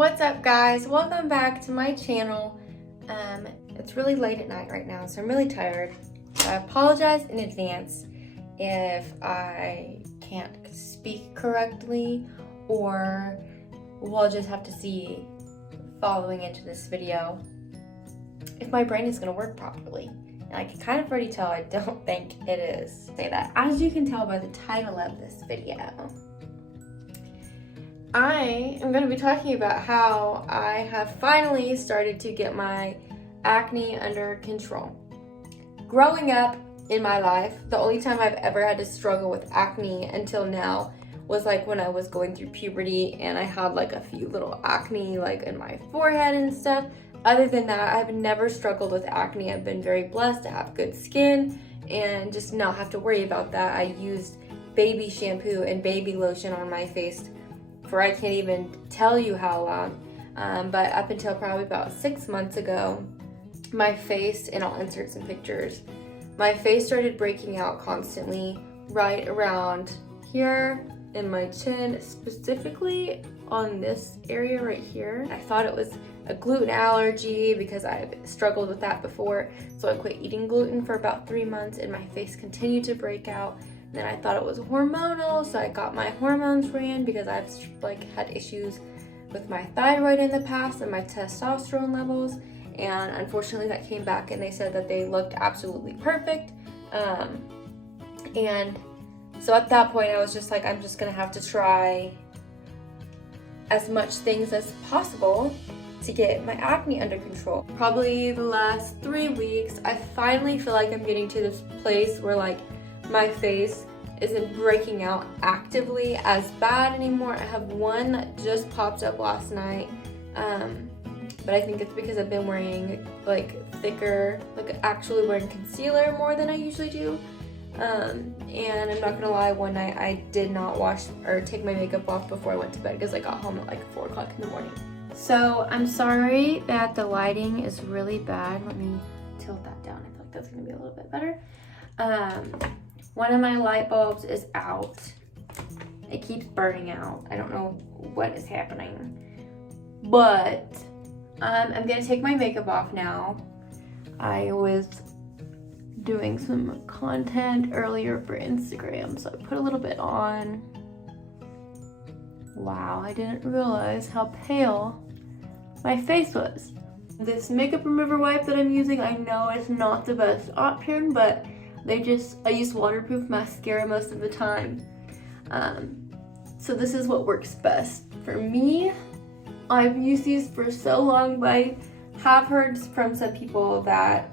What's up, guys? Welcome back to my channel. It's really late at night right now, so I'm really tired. I apologize in advance if I can't speak correctly, or we'll just have to see following into this video if my brain is going to work properly. And I can kind of already tell I don't think it is. Say that. As you can tell by the title of this video, I am going to be talking about how I have finally started to get my acne under control. Growing up in my life, the only time I've ever had to struggle with acne until now was like when I was going through puberty and I had like a few little acne like in my forehead and stuff. Other than that, I've never struggled with acne. I've been very blessed to have good skin and just not have to worry about that. I used baby shampoo and baby lotion on my face for I can't even tell you how long, but up until probably about 6 months ago, my face, and I'll insert some pictures, my face started breaking out constantly right around here in my chin, specifically on this area right here. I thought it was a gluten allergy because I've struggled with that before, so I quit eating gluten for about 3 months and my face continued to break out. Then I thought it was hormonal, so I got my hormones ran because I've like had issues with my thyroid in the past and my testosterone levels, and unfortunately that came back and they said that they looked absolutely perfect. And so at that point I was just like, I'm just gonna have to try as much things as possible to get my acne under control. Probably the last 3 weeks, I finally feel like I'm getting to this place where like my face isn't breaking out actively as bad anymore. I have one that just popped up last night, but I think it's because I've been wearing like thicker, like actually wearing concealer more than I usually do. And I'm not gonna lie, one night I did not wash or take my makeup off before I went to bed because I got home at like 4 o'clock in the morning. So I'm sorry that the lighting is really bad. Let me tilt that down. I feel like that's gonna be a little bit better. One of my light bulbs is out. It keeps burning out. I don't know what is happening. But I'm gonna take my makeup off now. I was doing some content earlier for Instagram, so I put a little bit on. Wow, I didn't realize how pale my face was. This makeup remover wipe that I'm using, I know it's not the best option, but I use waterproof mascara most of the time. So this is what works best for me. I've used these for so long, but I have heard from some people that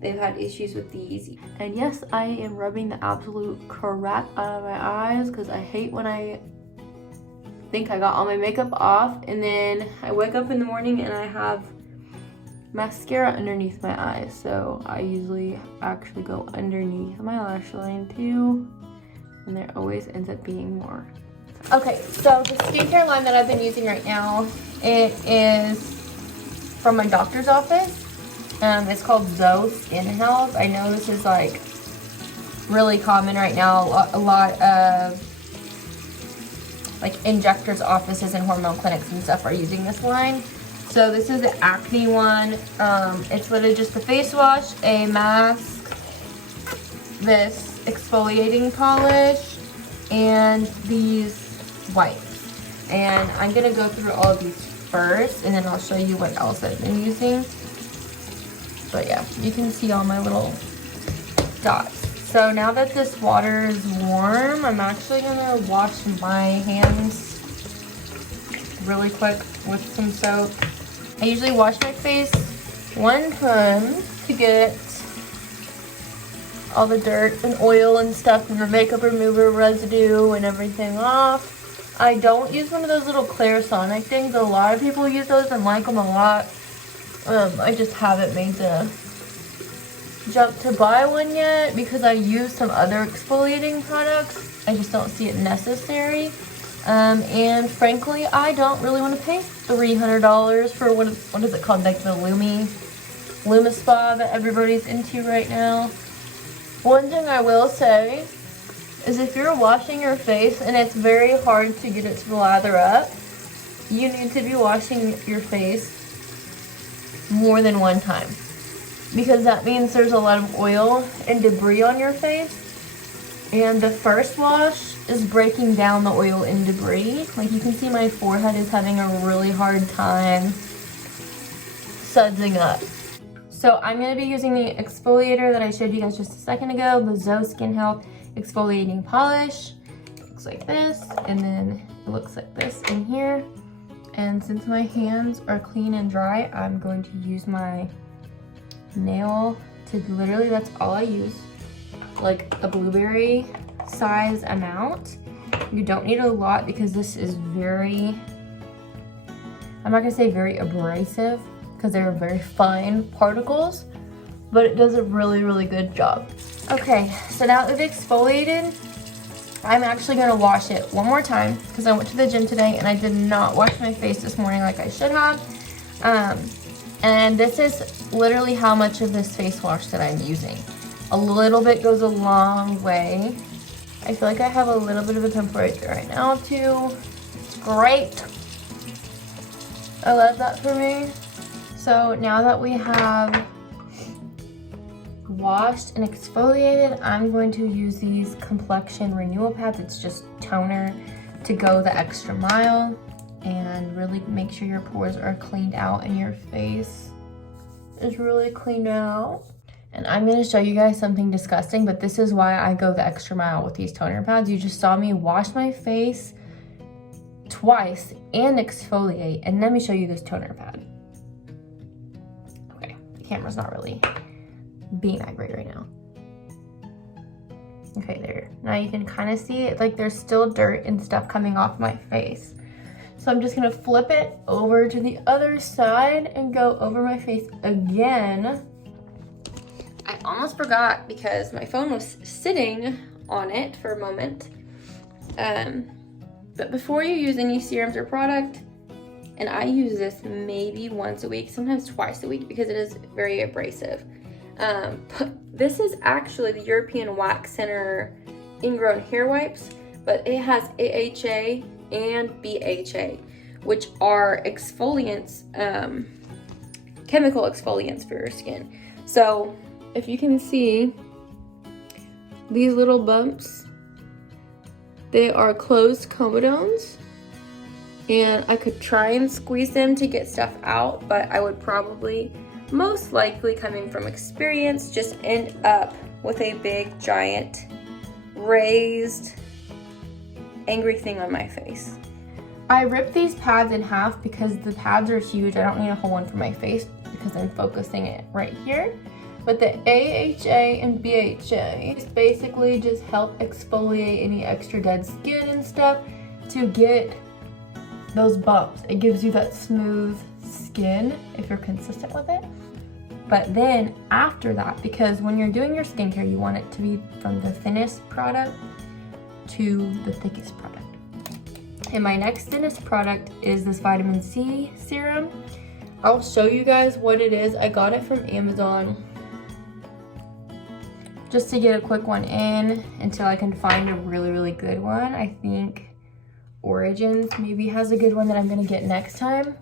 they've had issues with these. And yes, I am rubbing the absolute crap out of my eyes because I hate when I think I got all my makeup off and then I wake up in the morning and I have mascara underneath my eyes, so I usually actually go underneath my lash line too, and there always ends up being more. Okay, so the skincare line that I've been using right now, it is from my doctor's office. It's called Zoe Skin Health. I know this is like really common right now. A lot of like injectors' offices and hormone clinics and stuff are using this line. So this is the acne one. It's literally just a face wash, a mask, this exfoliating polish, and these wipes. And I'm gonna go through all of these first, and then I'll show you what else I've been using. But yeah, you can see all my little dots. So now that this water is warm, I'm actually gonna wash my hands really quick with some soap. I usually wash my face 1 time to get all the dirt and oil and stuff and the makeup remover residue and everything off. I don't use one of those little Clarisonic things. A lot of people use those and like them a lot. I just haven't made the jump to buy one yet because I use some other exfoliating products. I just don't see it necessary. And frankly, I don't really want to pay $300 for what is it called, like the Luma Spa that everybody's into right now. One thing I will say is if you're washing your face and it's very hard to get it to lather up, you need to be washing your face more than one time, because that means there's a lot of oil and debris on your face, and the first wash is breaking down the oil and debris. Like, you can see my forehead is having a really hard time sudsing up. So I'm going to be using the exfoliator that I showed you guys just a second ago, the Zoe Skin Health Exfoliating Polish. It looks like this, and then it looks like this in here. And since my hands are clean and dry, I'm going to use my nail to literally, that's all I use, like a blueberry size amount. You don't need a lot because this is very, I'm not gonna say very abrasive because they're very fine particles, but it does a really, really good job. Okay, so now that we've exfoliated, I'm actually gonna wash it one more time because I went to the gym today and I did not wash my face this morning like I should have. And this is literally how much of this face wash that I'm using. A little bit goes a long way. I feel like I have a little bit of a pimple right there right now too. It's great. I love that for me. So now that we have washed and exfoliated, I'm going to use these complexion renewal pads. It's just toner to go the extra mile and really make sure your pores are cleaned out and your face is really cleaned out. And I'm going to show you guys something disgusting, but this is why I go the extra mile with these toner pads. You just saw me wash my face twice and exfoliate, and let me show you this toner pad. Okay, the camera's not really being that great right now. Okay, there. Now you can kind of see it, like there's still dirt and stuff coming off my face. So I'm just gonna flip it over to the other side and go over my face again. I almost forgot because my phone was sitting on it for a moment. But before you use any serums or product, and I use this maybe once a week, sometimes twice a week because it is very abrasive. This is actually the European Wax Center Ingrown Hair Wipes, but it has AHA and BHA, which are exfoliants, chemical exfoliants for your skin. So if you can see these little bumps, they are closed comedones, and I could try and squeeze them to get stuff out, but I would probably, most likely coming from experience, just end up with a big giant raised angry thing on my face. I ripped these pads in half because the pads are huge. I don't need a whole one for my face because I'm focusing it right here. But the AHA and BHA is basically just help exfoliate any extra dead skin and stuff to get those bumps. It gives you that smooth skin if you're consistent with it. But then after that, because when you're doing your skincare, you want it to be from the thinnest product to the thickest product. And my next thinnest product is this vitamin C serum. I'll show you guys what it is. I got it from Amazon just to get a quick one in until I can find a really, really good one. I think Origins maybe has a good one that I'm gonna get next time.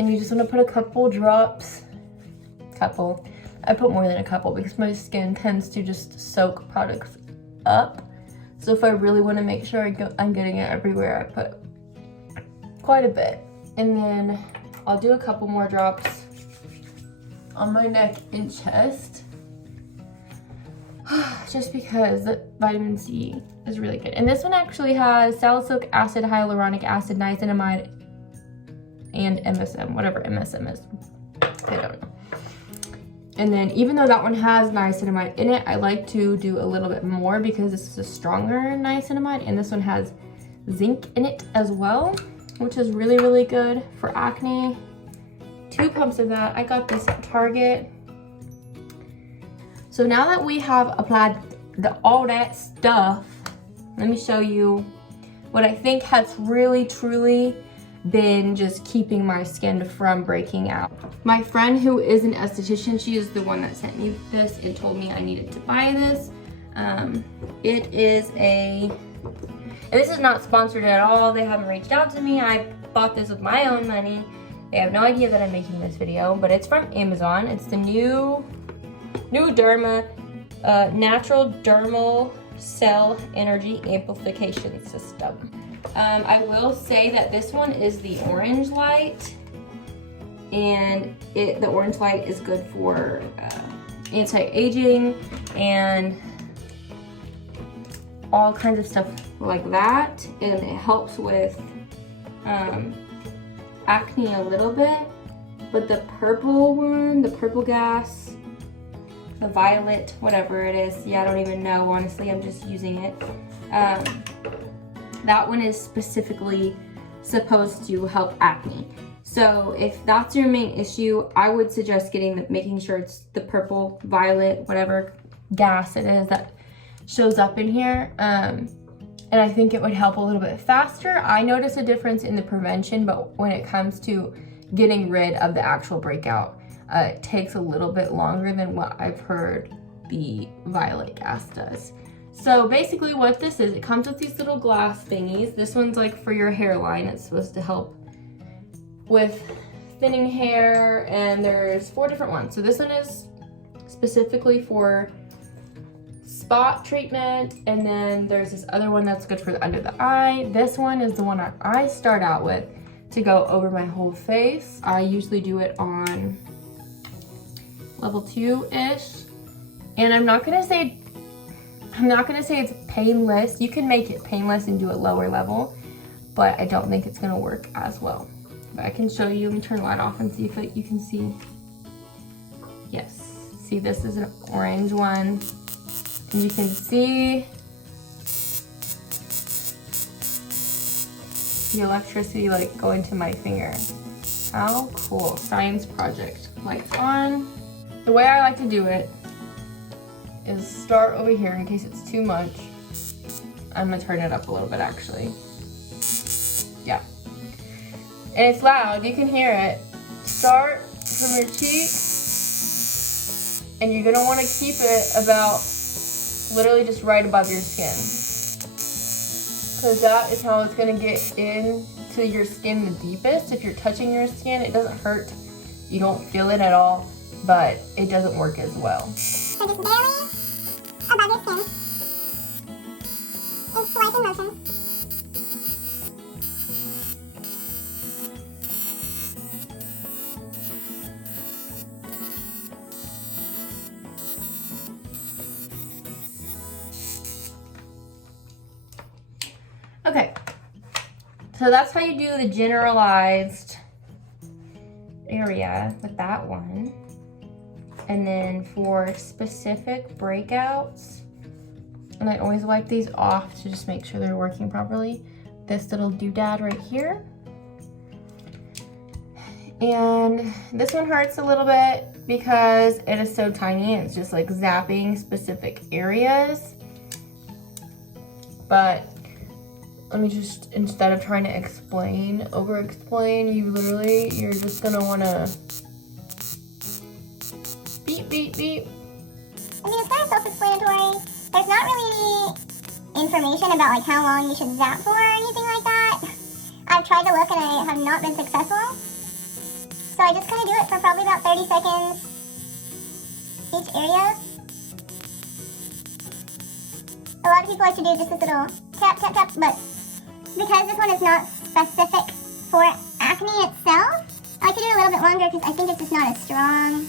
And you just wanna put a couple drops, I put more than a couple because my skin tends to just soak products up. So if I really wanna make sure I'm getting it everywhere, I put quite a bit. And then I'll do a couple more drops on my neck and chest. Just because the vitamin C is really good. And this one actually has salicylic acid, hyaluronic acid, niacinimide, and MSM, whatever MSM is. I don't know. And then even though that one has niacinimide in it, I like to do a little bit more because this is a stronger niacinimide, and this one has zinc in it as well, which is really, really good for acne. 2 pumps of that. I got this at Target. So now that we have applied all that stuff, let me show you what I think has really, truly been just keeping my skin from breaking out. My friend who is an esthetician, she is the one that sent me this and told me I needed to buy this. And this is not sponsored at all. They haven't reached out to me. I bought this with my own money. They have no idea that I'm making this video, but it's from Amazon. It's the new Derma Natural Dermal Cell Energy Amplification System. I will say that this one is the orange light, and the orange light is good for anti-aging and all kinds of stuff like that, and it helps with acne a little bit. But the purple one, the purple gas, the violet, whatever it is, yeah, I don't even know, honestly, I'm just using it. That one is specifically supposed to help acne. So if that's your main issue, I would suggest making sure it's the purple, violet, whatever gas it is that shows up in here. And I think it would help a little bit faster. I notice a difference in the prevention, but when it comes to getting rid of the actual breakout, it takes a little bit longer than what I've heard the violet gas does. So basically what this is, it comes with these little glass thingies. This one's like for your hairline. It's supposed to help with thinning hair, and there's 4 different ones. So this one is specifically for spot treatment, and then there's this other one that's good for the under the eye. This one is the one I start out with to go over my whole face. I usually do it on level 2-ish, and I'm not gonna say it's painless. You can make it painless and do it lower level, but I don't think it's gonna work as well. But I can show you. Let me turn the light off and see if you can see. Yes, see, this is an orange one, and you can see the electricity like going to my finger. How cool. Science project. Lights on. The way I like to do it is start over here in case it's too much. I'm gonna turn it up a little bit actually. Yeah. And it's loud, you can hear it. Start from your cheek, and you're gonna wanna keep it about literally just right above your skin. Because that is how it's gonna get into your skin the deepest. If you're touching your skin, it doesn't hurt. You don't feel it at all, but it doesn't work as well. So just barely above your skin, in swiping motion. Okay, so that's how you do the generalized area with that one. And then for specific breakouts, and I always wipe these off to just make sure they're working properly, this little doodad right here. And this one hurts a little bit because it is so tiny. It's just like zapping specific areas. But let me just, instead of trying to over explain, you're just gonna wanna beep, beep, beep. I mean, it's kind of self-explanatory. There's not really any information about like how long you should zap for or anything like that. I've tried to look and I have not been successful. So I just kind of do it for probably about 30 seconds each area. A lot of people like to do just this little tap, tap, tap, but because this one is not specific for acne itself, I like to do it a little bit longer because I think it's just not as strong.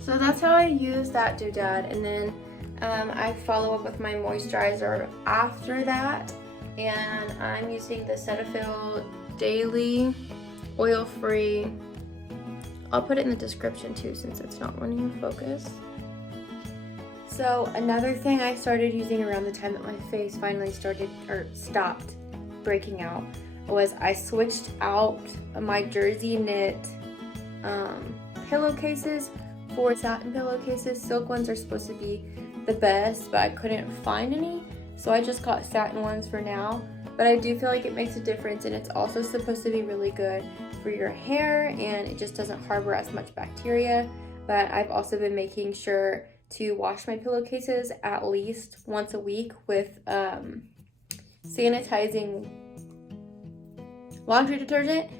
So that's how I use that doodad, and then I follow up with my moisturizer after that, and I'm using the Cetaphil Daily Oil-Free. I'll put it in the description too since it's not wanting to focus. So another thing I started using around the time that my face finally stopped breaking out was I switched out my jersey knit pillowcases for satin pillowcases. Silk ones are supposed to be the best, but I couldn't find any. So I just got Satin ones for now, but I do feel like it makes a difference, and it's also supposed to be really good for your hair, and it just doesn't harbor as much bacteria. But I've also been making sure to wash my pillowcases at least once a week with sanitizing laundry detergent.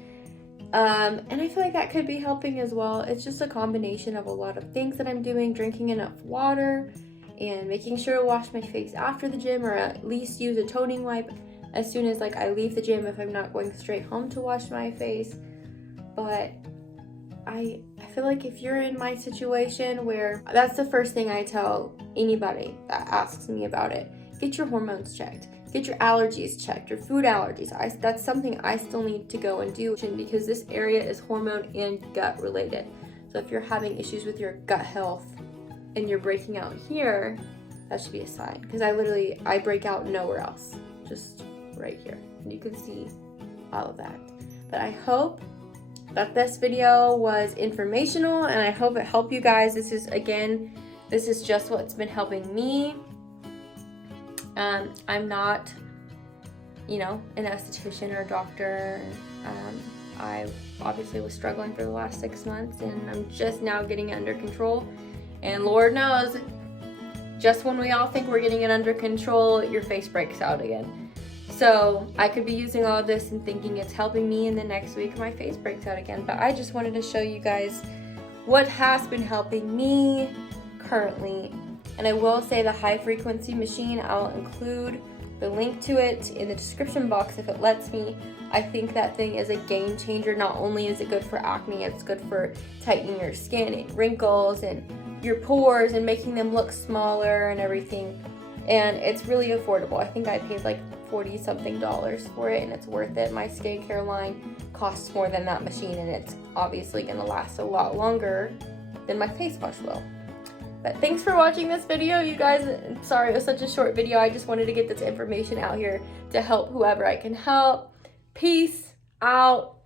And I feel like that could be helping as well. It's just a combination of a lot of things that I'm doing, drinking enough water and making sure to wash my face after the gym, or at least use a toning wipe as soon as I leave the gym if I'm not going straight home to wash my face. But I feel like if you're in my situation, where that's the first thing I tell anybody that asks me about it, get your hormones checked. Get your allergies checked, your food allergies. That's something I still need to go and do, because this area is hormone and gut related. So if you're having issues with your gut health and you're breaking out here, that should be a sign. Because I break out nowhere else, just right here. And you can see all of that. But I hope that this video was informational, and I hope it helped you guys. This is just what's been helping me. I'm not, an esthetician or a doctor. I obviously was struggling for the last 6 months, and I'm just now getting it under control. And Lord knows, just when we all think we're getting it under control, your face breaks out again. So I could be using all of this and thinking it's helping me, and the next week my face breaks out again. But I just wanted to show you guys what has been helping me currently. And I will say the high frequency machine, I'll include the link to it in the description box if it lets me. I think that thing is a game changer. Not only is it good for acne, it's good for tightening your skin and wrinkles and your pores and making them look smaller and everything. And it's really affordable. I think I paid like $40 something for it, and it's worth it. My skincare line costs more than that machine, and it's obviously gonna last a lot longer than my face wash will. But thanks for watching this video, you guys. Sorry it was such a short video. I just wanted to get this information out here to help whoever I can help. Peace out.